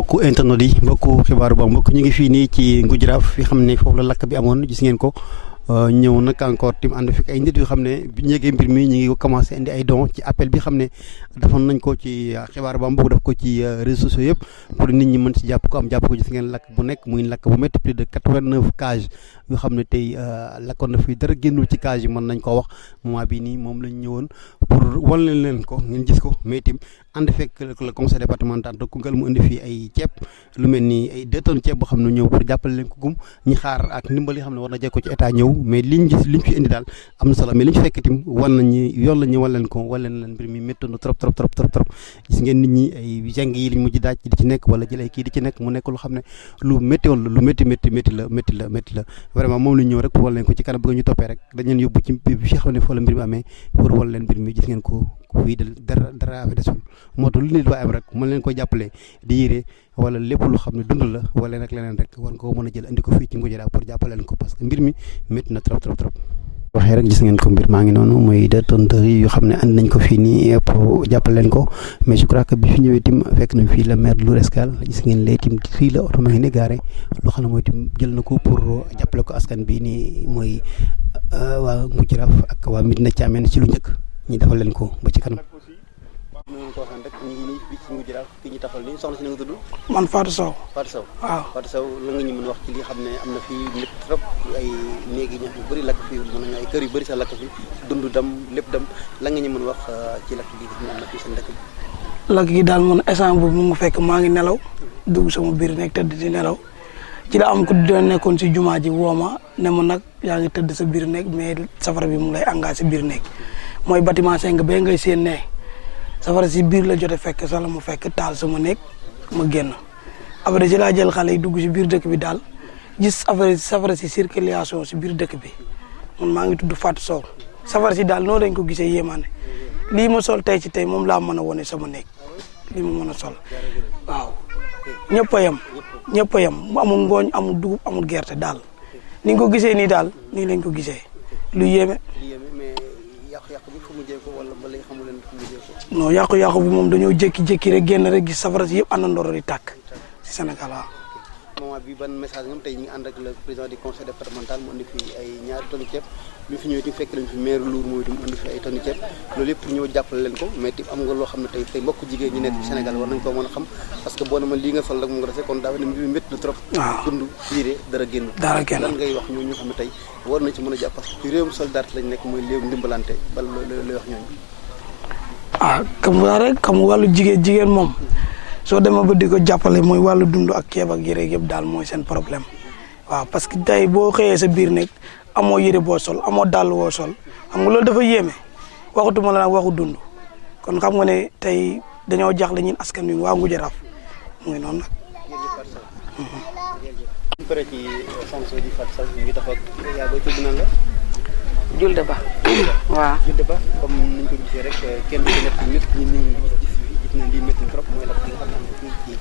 mbokku internet yi mbokku xibaaru ba mbokk ñu ngi fii nii ci Ngoudiaraaf fi xam ne foofu la lakk bi amoon gis ngeen ko ñëw nag encore tim ànd fi ay nit yu xam ne bi ñu yëgee mbir mi ñu ngi commencé indi ay dons ci appel bi xam ne defoon nañ ko ci xibaaru ba mbokk def ko ci réseaux sociaux yëpp pour nit ñi mën ci jàpp ko am jàpp ko gis ngeen lakk bu nekk muy lakk bu métti plus de 89 cages yoo xam ne tey lakkoon na fii dara génnul ci cage yi mën nañ koo wax moment bii nii moom lañ ñëwoon pour wan leen ko ngeen gis ko mais itam ànd fekk le conseil départemental de Koungheul mu indi fii ay ceeb lu mel ni ay 2 tonnes ceeb boo xam ne ñëw pour jàppale leen ko gum ñi xaar ak ndimbal yi xam ne war na jekko ci état ñëw mais liñ gis liñ fi indi daal am na solo mais liñ fi fekk itam wan nañu yoon la ñu wan leen ko wan leen mbir mi méttoon na trop gis ngeen nit ñi ay jàng yi liñ mujj daaj di ci nekk wala jël ay kii di ci nekk mu nekk lu xam ne lu métti woon la lu métti la vraiment moom la ñu ñëw rek pour wan leen ko ci kanam bëgg ñu toppee rek dañ leen yóbbu ci fi xam ne foo la mbir mi amee pour wan leen mbir mi gis ngeen ko fii dara fi desul moo tax lu nit waay am rek mën leen ko jàppale di yére wala lépp lu xam ne dund la wala nag leneen rek war nga ko mën a jël andi ko fii ci Ngoudiaraaf pour jàppale leen ko parce que mbir mi métti na trop waxee rek gis ngeen ko mbir maa ngi noonu mooy 2 tonnes de riz yoo xam ne andi nañ ko fii nii pour jàppale leen ko mais je crois que bi fi ñëwee tim fekk nañ fii la maire de Lour Escale gis ngeen léegi tim fii la oto ma ngi ne gaare loo xam ne mooy tim jël na ko pour jàppale ko askan bi nii mooy waa Ngoudiaraaf ak waa Médina Thiamène ci lu njëkk ñi defal leen ko ba ci kanam. ko waxaan rek ñu ngi nii fii ci Ngoudiaraaf fii ñu taxal nii soxna si na nga tudd. man Fatou Sow. waaw Fatou Sow la nga ñu mën wax ci li xam ne am na fii lépp trop ay néegi ñax yu bëri lakk fii mën nañu ay kër yu bëri sax lakk fi dund dem lépp dem la nga ñu mën wax ci lakk gi xam ne am na fii seen dëkk bi. lakk gi daal man instant boobu mu fekk maa ngi nelaw dugg sama biir nekk tëdd di nelaw ci la am ku doon nekkoon si jumaa ji woo ma ne ma nag yaa ngi tëdd sa biir nekk mais safara bi mu lay engagé biir nekk mooy bâtiment 5 ba ngay seen ne safara si biir la jote fekk sax la mu fekk taal sama nekk ma génn après ci laa jël xale yi dugg si biir dëkk bi daal gis affaire safara si circulation si biir dëkk bi man maa ngi tudd Fatou Sow safara si daal noonu dañ ko gisee yéemaane lii ma sol tey ci tey moom laa mën a wone sama nekk lii ma mën a sol waaw ñëpp a yem mu amul ngooñ amul dugub amul gerte daal ni nga ko gisee nii daal nii lañ ko gisee lu yéeme. non yàqu-yàqu bi moom dañoo jékki-jékki rek génn rek gis safara si yëpp àndandoor di tàkk si Sénégal waaw. moment bi ban message ngam tey ñu ngi ànd ak le président du conseil départemental mu indi fi ay ñaari tonnes ceeb bi fi ñëwee itam fekk lañ fi maire Lour mooy itam indi fi ay tonnes ceeb loolu yëpp pour ñëw jàppale leen ko mais itam am nga loo xam ne tey mbokk jigéen ñi nekk ci Sénégal war nañ koo mën a xam parce que boo ne ma lii nga sol rek mu nga defee kon daa ne mbir mi métti na trop. waaw dund liiree dara génn lan ngay wax ñooñu xam ne tey war nañ ci mën a jàpp parce que ci réewum solidarité lañ nekk mooy réewum ndimbalante bal lay wax ñooñu. comme rek xam wàllu jigéen moom soo demee ba di ko jàppale mooy wàllu dund ak ceeb ak yére yëpp daal mooy seen problème waaw parce que tey boo xëyee sa biir nekk amoo yére boo sol amoo dàll woo sol xam nga loolu dafa yéeme waxutuma la nag waxu dund kon xam nga ne tey dañoo jaxle ñun askan wi waa Ngoudiaraaf mu ngi noonu nag. Julde Ba waaw Julde Ba comme niñ ko gisee rek kenn du nekk nit ñi ñu gis na lii métti trop mooy lakk gi nga xam ne fii ci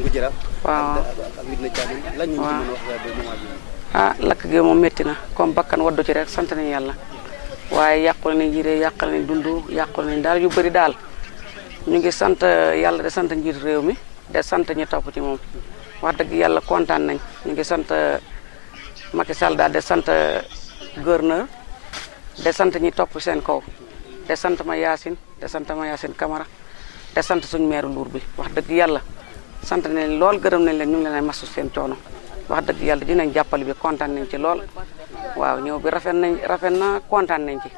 Ngoudiaraaf waaw ak Médina Thiamène lan ñu mën a wax ba moment bi lakk gi moom métti na comme bakkan waddu ci rek sant nañu yàlla waaye yàqule nañ yére yàqule nañ dund yàqule nañ daal yu bëri daal ñu ngi sant yàlla de sant njiit réew mi de sant ñi topp ci moom wax dëgg yàlla kontaan nañ ñu ngi sant Macky Sall daal de sant gouverneur de sant ñi topp seen kaw de sant ma Yacine Camara de sant suñu maire Lour bi wax dëgg yàlla sant nañ lool gërëm nañ leen ñu ngi leen ay masu seen coono wax dëgg yàlla dinañ jàppale bi kontaan nañ ci lool waaw ñëw bi rafet na kontaan nañ ci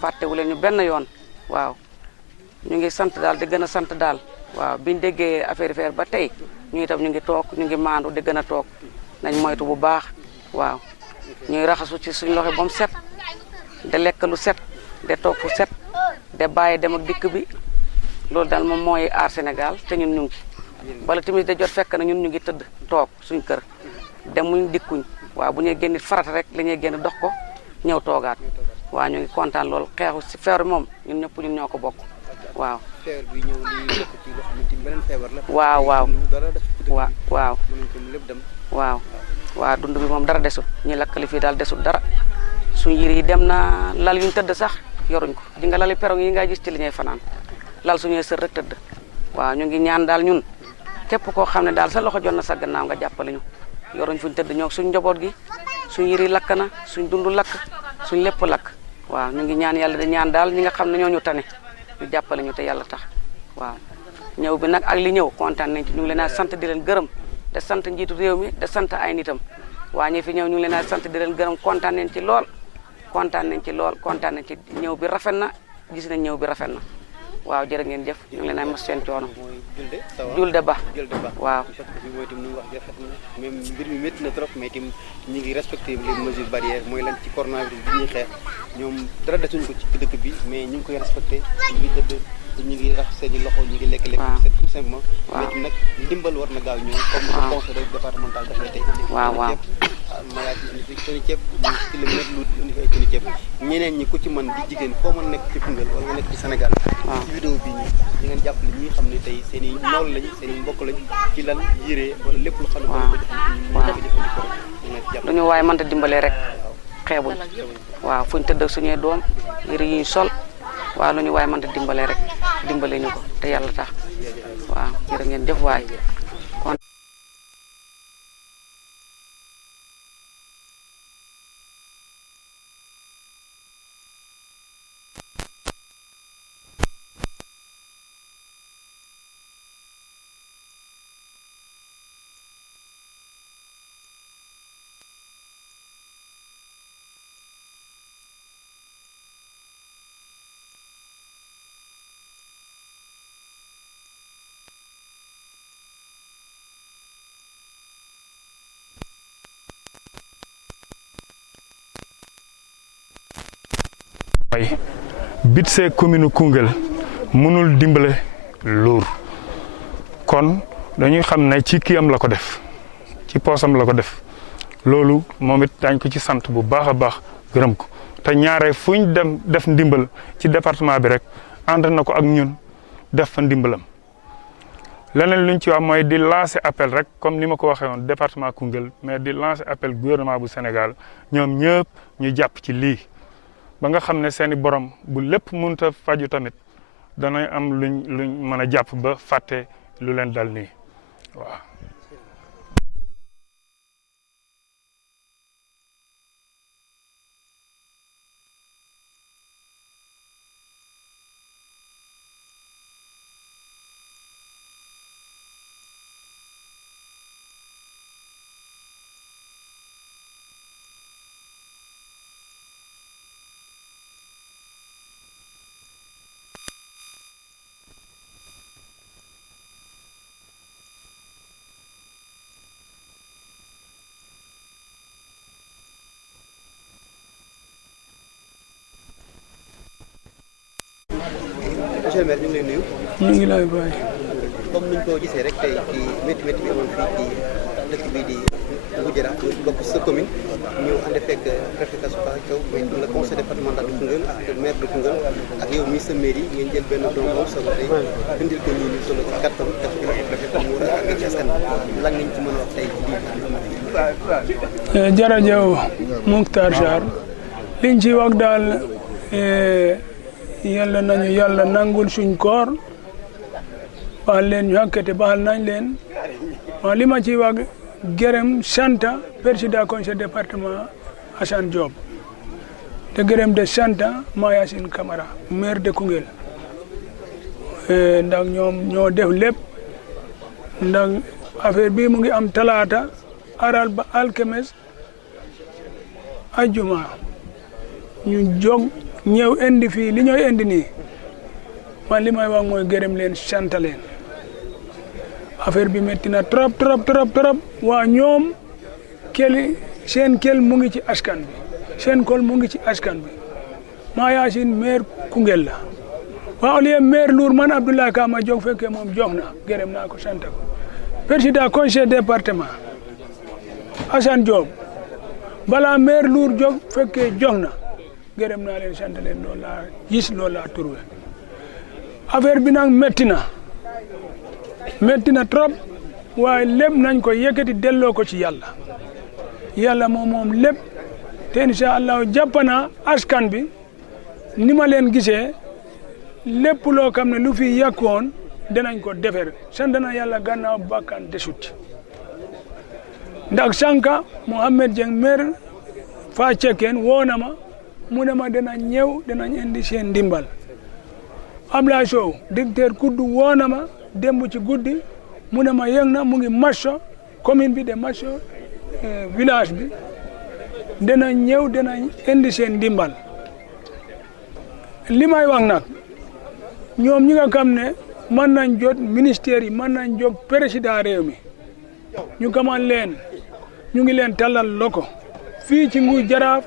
fàttewu leen ñu benn yoon waaw ñu ngi sant daal di gën a sant daal waaw biñu déggee affaire ba tey ñu itam ñu ngi toog ñu ngi maandu di gën a toog nañ moytu bu baax waaw ñuy raxasu ci suñu loxo ba mu set de lekk lu set de toog fu set de bàyyi dem ak dikk bi loolu daal moom mooy aar Sénégal te ñun ñu ngi ci bala tamit da jot fekk na ñun ñu ngi tëdd toog suñ kër demuñ dikkuñ waaw bu ñuy génn farata rek la ñuy génn dox ko ñëw toogaat waaw ñu ngi kontaan loolu xeexu si feebar moom ñun ñëpp ñun ñoo ko bokk waaw. feebar bi ñëw lii bokk ci loo xam ne beneen feebar la. waaw waaw waaw dund bi moom dara desut ñi lakkali fii daal desut dara suñ yére yi dem na lal yuñ tëdd sax yoruñ ko di nga lali perong yi nga gis ci li ñuy fanaan lal suñuy sër rek tëdd waaw ñu ngi ñaan daal ñun képp koo xam ne daal sa loxo jot na sa gannaaw nga jàppale ñu yoruñ fuñ tëdd ñoo suñ njaboot gi suñ yëri lakk na suñ dund lakk suñ lépp lakk waaw ñu ngi ñaan yàlla di ñaan daal ñi nga xam ne ñoo ñu tane ñu jàppale ñu te yàlla tax waaw ñëw bi nag ak li ñëw kontaan nañ ci ñu ngi leen a sant di leen gërëm de sant njiitu réew mi de sant ay nitam waa ñi fi ñëw ñu ngi leen a sant di leen gërëm kontaan nañ ci lool kontaan nañ ci lool kontaan nañ ci ñëw bi rafet na gis nañ ñëw bi rafet na waaw jërë ngeen jëf ñu ngi leen a mos seen coono Julde Ba waaw mooy itam ñu wax rafet na même mbir mi métti na trop mais itam ñu ngi respecté les mesures barrières mooy lan ci coronavirus bi ñuy xeex ñoom dara desuñu ko ci dëkk bi mais ñu ngi koy respecté ñu ngi tëdd ñu ngi rax seen i loxo ñu ngi lekk c'est tout simplement mais itam nag ndimbal war na gaaw ñëw comme le conseil départemental dafay tey waaw malade yi fi toni ceeb ñu kilomètre lu indi fi ay toni ceeb ñeneen ñi ku ci mën di jigéen foo mën nekk ci Koungheul wala nga nekk ci Sénégal ci vidéo bi ñi ñu ngeen jàppale ñi xam ne tey seen i nawle lañ seen i mbokk lañ ci lan yére wala lépp lu xam ne ko jëfandikoo lu ñu waaye mënta dimbalee rek xeebuñ waaw fuñ tëdd ak suñuy doom yére yi ñu sol waaw lu ñu waaye mënta dimbalee rek dimbale ñu ko te yàlla tax waaw jërë ngeen jëf waay budget commune Koungheul mënul dimbale Lour kon dañuy xam ne ci kiyam la ko def ci poosam la ko def loolu moom it dañ ko ci sant bu baax a baax gërëm ko te ñaare fuñ dem def ndimbal ci département bi rek ànd na ko ak ñun def fa ndimbalam leneen luñ ci wax mooy di lancer appel rek comme ni ma ko waxee woon département Koungheul mais di lancer appel gouvernement bu Sénégal ñoom ñëpp ñu jàpp ci lii ba nga xam ne seeni borom bu lépp mënut a faju tamit danay am luñ mën a jàpp ba fàtte lu leen dal nii waaw. monsieur le maire ñu ngi lay nuyu. ñu ngi lay bàyyi. comme niñ ko gisee rek tey ci métti bi amoon fii ci dëkk bii di Ngoudira bokk sa commune ñu ànd fekk préfet Kasuka Thiaw muy le conseil départemental de Koungheul ak maire de Koungheul ak yow mi sa mairie ngeen jël benn don boobu solo tey bindil ko ñii ñu solo ci kattan def ci loxo préfet pour mu war a àgg ci askan bi lan ngeen ci mën a wax tey ci biir. jërëjëf Mokhtar Sarr liñ ci wax daal yàlla nañu yàlla nangul suñ koor baal leen ñu hakkete baal nañ leen waaw li ma ci wax gërëm santa président conseil département Assane Diop te gërëm de santa Mayacine Camara maire de Koungheul ndax ñoom ñoo def lépp ndax affaire bi mu ngi am talaata aral ba alkemes ajuma ñu jóg ñëw indi fii li ñooy indi nii man li may wax mooy gërëm leen sant leen affaire bi métti na trop waa ñoom seen kel mu ngi ci askan bi seen kol mu ngi ci askan bi Mayacine maire Koungheul la waa au lieu maire Lour man Abdoulaye Ka ma jóg fekkee moom jox na gërëm naa ko sant ko président conseil département Assane Diop balaa maire Lour jóg fekkee jox na gërëm naa leen sant leen loolu laa gis loolu laa trouvé affaire bi nag métti na trop waaye lépp nañ ko yëkkati delloo ko ci yàlla moom lépp te incha allah jàpp naa askan bi ni ma leen gisee lépp loo xam ne lu fi yàqoon dinañ ko defar sant na yàlla gannaaw bakkan desut ndax sànqa Mohamed Dieng maire fa cekkeen woo na ma mu ne ma dinañ ñëw dinañ indi seen ndimbal Ablaye Sow directeur kuddu woo na ma démb ci guddi mu ne ma yëg na mu ngi marché commune bi de marché village bi dinañ ñëw dinañ indi seen ndimbal li may wax nag ñoom ñi nga xam ne mën nañ jot ministère yi mën nañ jot président réew mi ñu xamal leen ñu ngi leen tallal loko fii ci Nguy Jaraaf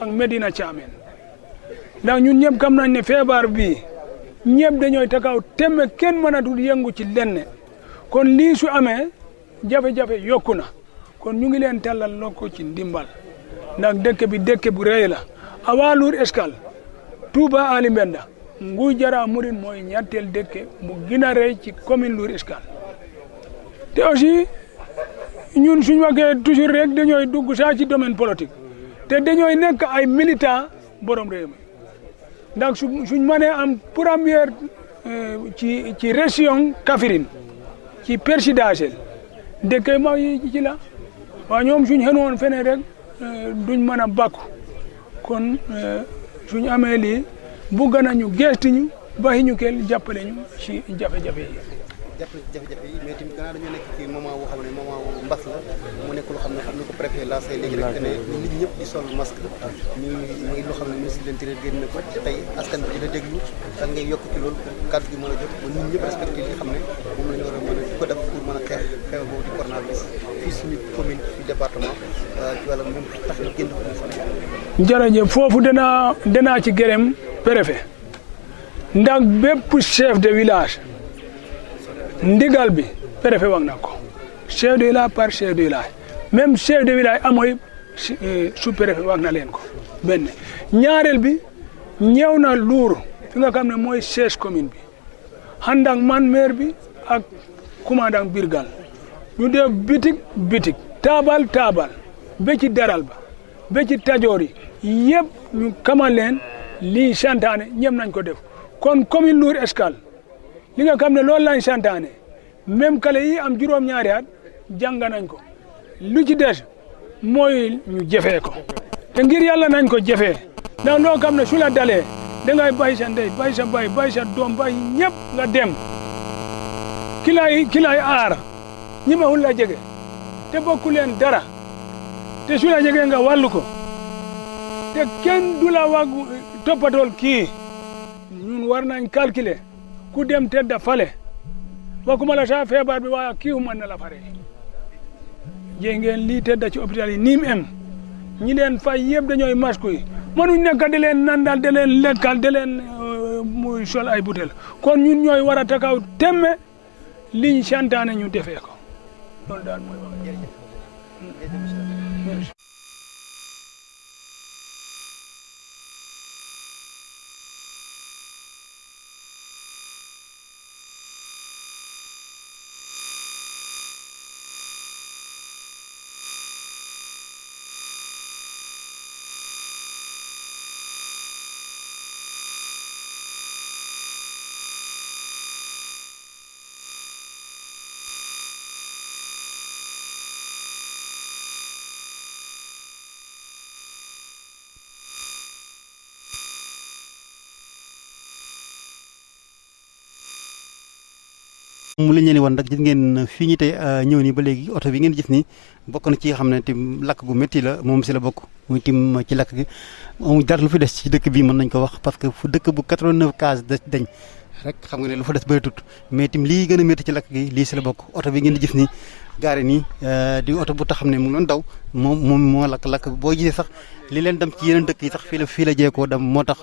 ak Medina Thiamène ndax ñun ñëpp xam nañ ne feebar bi ñëpp dañooy takaw temme kenn mënatul yëngu ci lenn kon lii su amee jafe-jafe yokku na kon ñu ngi leen tallal loko ci ndimbal ndax dëkk bi dëkk bu rëy la avant Lour Escale Touba Ali Mbenda Nguy Jaraaf Mouride mooy ñetteel dëkk bu gën a rëy ci commune Lour Escale te aussi ñun suñu waxee toujours rek dañooy dugg saa ci domaine politique te dañooy nekk ay militant borom réew mi ndax suñ mënee am première ci région Kaffrine ci présidentielle dëkk yi mag yi ci la waaw ñoom suñ xenoon feneen rek duñ mën a bàkku kon suñ amee lii bugg nañu gestu ñu baxi ñu kel jàppale ñu ci jafe-jafe yi jafe-jafe yi mais tamit gannaaw dañoo nekk ci moment boo xam ne moment wu mbas la mu nekk loo xam ne xam ni ko préfet lancé léegi rek te ne nit ñëpp di sol masque ñu ngi loo xam ne ministre de l'Intérieur génn na ko tey askan bi di la déglu dan ngay yokk ci loolu pour kàddu gi mën a jot ba nit ñëpp respecté li xam ne moom la ñu war a mën a ko def pour mën a xeex xeex boobu di coronavirus fii suñu commune fi département ci wàlla même tax ñu génn ko fan jërëjëf foofu danaa ci gërëm préfet ndax bépp chef de village ndigal bi préfet wax na ko chef de village par chef de village même chef de village amoy sous préfet wax na leen ko benn ñaareel bi ñëw na Lour fi nga xam ne mooy siège commune bi ànd ak man maire bi ak commandant Birgal ñu def bitik taabal ba ci daral ba ci tajoor yi yëpp ñu xamal leen lii santaane ñëpp nañ ko def kon commune Lour Escale li nga xam ne loolu lañ santaane même kale yi am juróom-ñaari at jàng nañ ko lu ci des mooy ñu jëfee ko te ngir yàlla nañ ko jëfee ndax loo xam ne su la dalee da ngay bàyyi sa ndey bàyyi sa baay bàyyi sa doom bàyyi ñëpp nga dem ki lay aar ñi maxul la jege te bokku leen dara te su la jege nga wàllu ko te kenn du la wag toppatool kii ñun war nañ calculer ku dem tedda fale waxuma la sa feebar bi waaye kii mën na la fare jee ngeen lii tedda ci hôpital yi niim em ñi leen fay yëpp dañooy masque yi mënuñ nekk di leen nandal di leen lekkal di leen muy sol ay butel kon ñun ñooy war a takaw temme liñ santaane ñu defee ko loolu daal mooy wax mu la ñu leen wan nag gis ngeen fii ñi tey ñëw nii ba léegi oto bi ngeen gis ni bokk na ci xam ne tim lakk gu métti la moom si la bokk muy tim ci lakk gi amul dara lu fi des ci dëkk bi mën nañ ko wax parce que fu dëkk bu 89 cases dañ rek xam nga ne lu fa des bëri tut mais tim lii gën a métti ci lakk gi lii si la bokk oto bi ngeen di gis ni gaare nii di oto bu tax xam ne mu ngi doon daw moom moo lakk boo gisee sax li leen dem ci yeneen dëkk yi sax fii la jeekoo dem moo tax